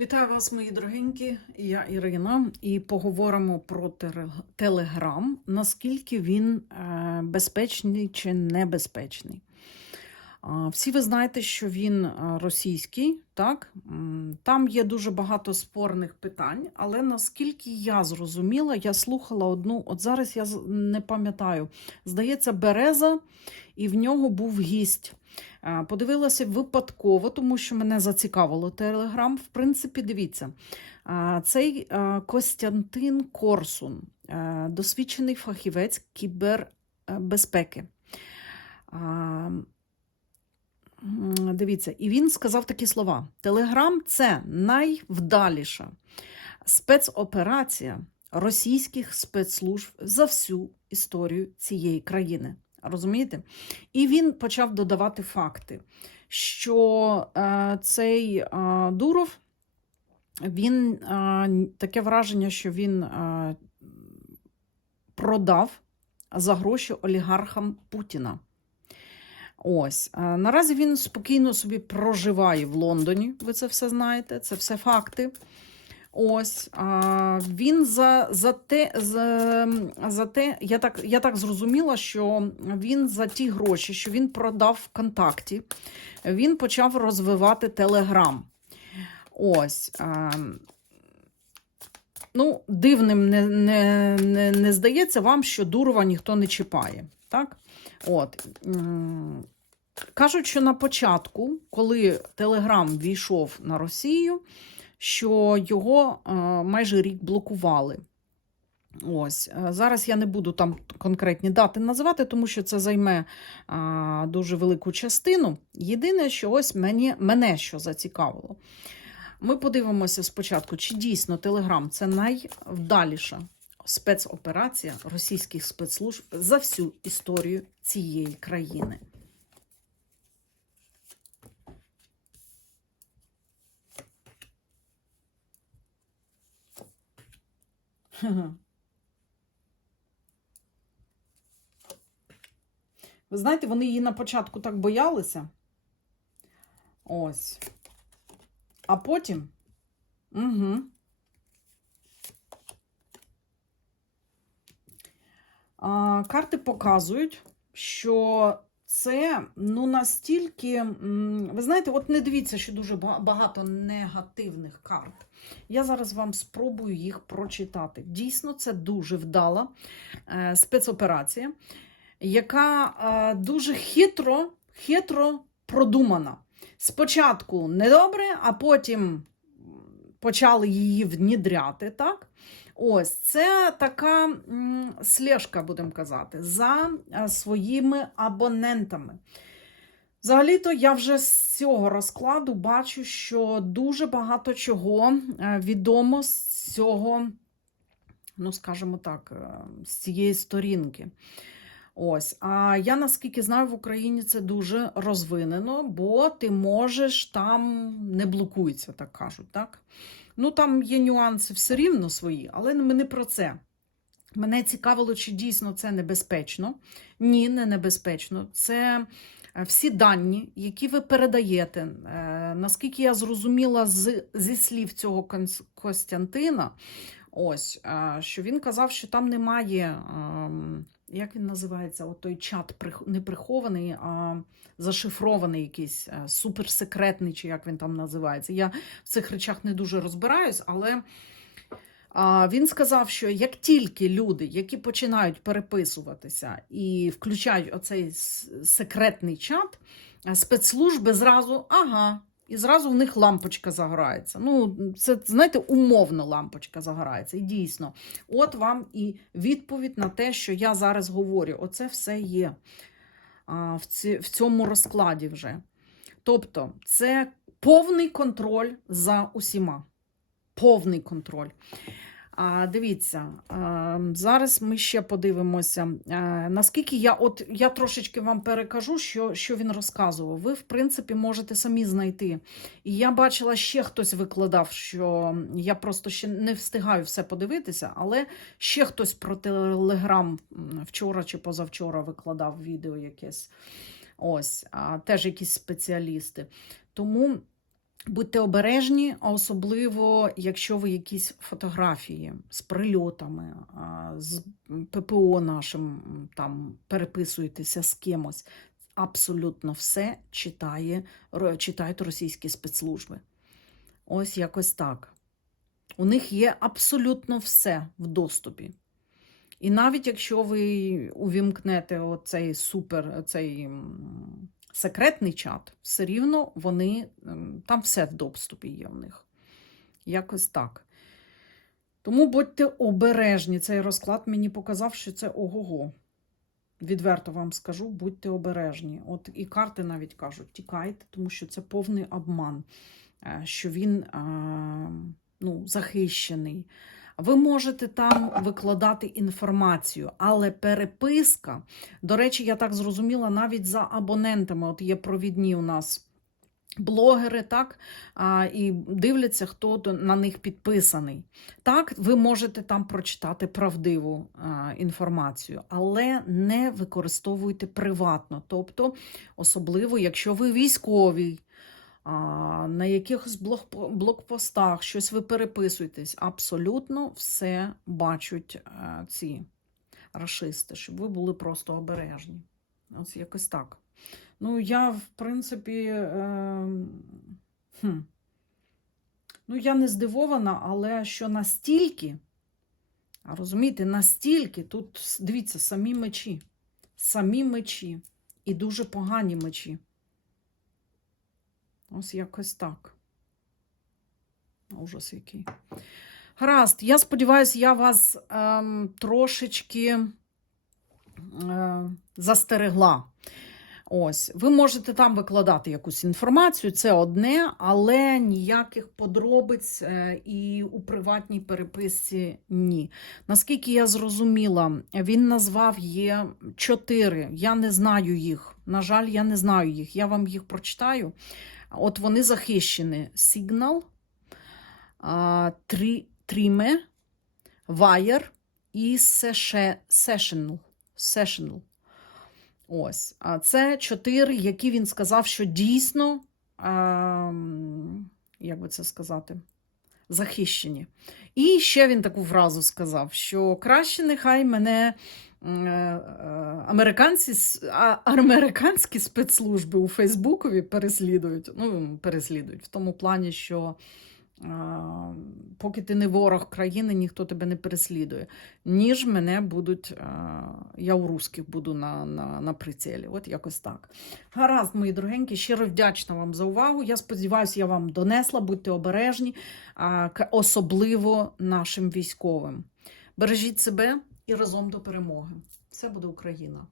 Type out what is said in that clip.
Вітаю вас, мої дорогенькі. Я Ірина, і поговоримо про Телеграм, наскільки він е, безпечний чи небезпечний. Всі ви знаєте, що він е, російський, так? Там є дуже багато спорних питань, але наскільки я зрозуміла, я слухала одну, от зараз я не пам'ятаю, здається, Береза, і в нього був гість. Подивилася випадково, тому що мене зацікавило Телеграм. В принципі, дивіться, цей Костянтин Корсун, досвідчений фахівець кібербезпеки. Дивіться, і він сказав такі слова: Телеграм це найвдаліша спецоперація російських спецслужб за всю історію цієї країни. Розумієте? І він почав додавати факти, що е, цей е, Дуров, він е, таке враження, що він е, продав за гроші олігархам Путіна. Ось е, наразі він спокійно собі проживає в Лондоні. Ви це все знаєте, це все факти. Ось а, він за, за те, за, за те, я так, я так зрозуміла, що він за ті гроші, що він продав ВКонтакті, він почав розвивати Телеграм. Ось. А, ну, дивним не, не, не, не здається вам, що Дурова ніхто не чіпає. Так? От. Кажуть, що на початку, коли Телеграм війшов на Росію, що його е, майже рік блокували. Ось е, зараз я не буду там конкретні дати називати, тому що це займе а, дуже велику частину. Єдине, що ось мені, мене що зацікавило. Ми подивимося спочатку, чи дійсно Телеграм це найвдаліша спецоперація російських спецслужб за всю історію цієї країни. Ви знаєте, вони її на початку так боялися. Ось. А потім. Угу. А, карти показують, що це ну настільки. Ви знаєте, от не дивіться, що дуже багато негативних карт. Я зараз вам спробую їх прочитати. Дійсно, це дуже вдала е, спецоперація, яка е, дуже хитро, хитро продумана. Спочатку недобре, а потім почали її внідряти, так? Ось це така слежка, будемо казати, за е, своїми абонентами. Взагалі-то я вже з цього розкладу бачу, що дуже багато чого е, відомо з цього, ну, скажімо так, е, з цієї сторінки. Ось, а я наскільки знаю, в Україні це дуже розвинено, бо ти можеш там не блокується, так кажуть, так? Ну, там є нюанси все рівно свої, але ми не про це. Мене цікавило, чи дійсно це небезпечно. Ні, не небезпечно. Це е, всі дані, які ви передаєте. Е, Наскільки я зрозуміла з, зі слів цього Костянтина, ось, е, що він казав, що там немає. Як він називається? От той чат не прихований, а зашифрований якийсь е, суперсекретний, чи як він там називається. Я в цих речах не дуже розбираюсь, але він сказав, що як тільки люди, які починають переписуватися і включають оцей секретний чат, спецслужби зразу ага. І зразу в них лампочка загорається. Ну, це, знаєте, умовно лампочка загорається. І дійсно, от вам і відповідь на те, що я зараз говорю. Оце все є а, в, ці, в цьому розкладі вже. Тобто, це повний контроль за усіма. Повний контроль. А, дивіться, а, зараз ми ще подивимося, а, наскільки я от я трошечки вам перекажу, що, що він розказував. Ви, в принципі, можете самі знайти. І я бачила, ще хтось викладав, що я просто ще не встигаю все подивитися, але ще хтось про телеграм вчора чи позавчора викладав відео якесь. Ось, а, теж якісь спеціалісти. Тому Будьте обережні, особливо, якщо ви якісь фотографії з прильотами, з ППО нашим там переписуєтеся з кимось. Абсолютно все читає, читають російські спецслужби. Ось якось так. У них є абсолютно все в доступі. І навіть якщо ви увімкнете оцей супер, цей секретний чат, все рівно вони ем, там все в доступі є в них. Якось так. Тому будьте обережні. Цей розклад мені показав, що це ого-го. Відверто вам скажу, будьте обережні. От і карти навіть кажуть, тікайте, тому що це повний обман, е, що він е, ну, захищений. Ви можете там викладати інформацію, але переписка, до речі, я так зрозуміла, навіть за абонентами, от є провідні у нас блогери, так, а, і дивляться, хто на них підписаний. Так, ви можете там прочитати правдиву а, інформацію, але не використовуйте приватно. Тобто, особливо, якщо ви військовий, на якихось блокпостах щось ви переписуєтесь, абсолютно все бачать ці рашисти, щоб ви були просто обережні. Ось якось так. Ну, я, в принципі, е, хм, ну, я не здивована, але що настільки, розумієте, настільки, тут, дивіться, самі мечі, самі мечі і дуже погані мечі. Ось якось так. Ужас який. Гаразд, я сподіваюся, я вас ем, трошечки е, застерегла. Ось, ви можете там викладати якусь інформацію, це одне, але ніяких подробиць е, і у приватній переписці ні. Наскільки я зрозуміла, він назвав є чотири. Я не знаю їх. На жаль, я не знаю їх. Я вам їх прочитаю. От вони захищені: Signal, а, Tri- Wire і Sessional. Sessional. Ось. А це чотири, які він сказав, що дійсно, а, як би це сказати, захищені. І ще він таку фразу сказав, що краще нехай мене американці, американські спецслужби у Фейсбукові переслідують. Ну, переслідують в тому плані, що поки ти не ворог країни, ніхто тебе не переслідує. Ніж мене будуть, я у русських буду на, на, на прицілі. От якось так. Гаразд, мої дорогенькі, щиро вдячна вам за увагу. Я сподіваюся, я вам донесла, будьте обережні, особливо нашим військовим. Бережіть себе і разом до перемоги. Все буде Україна!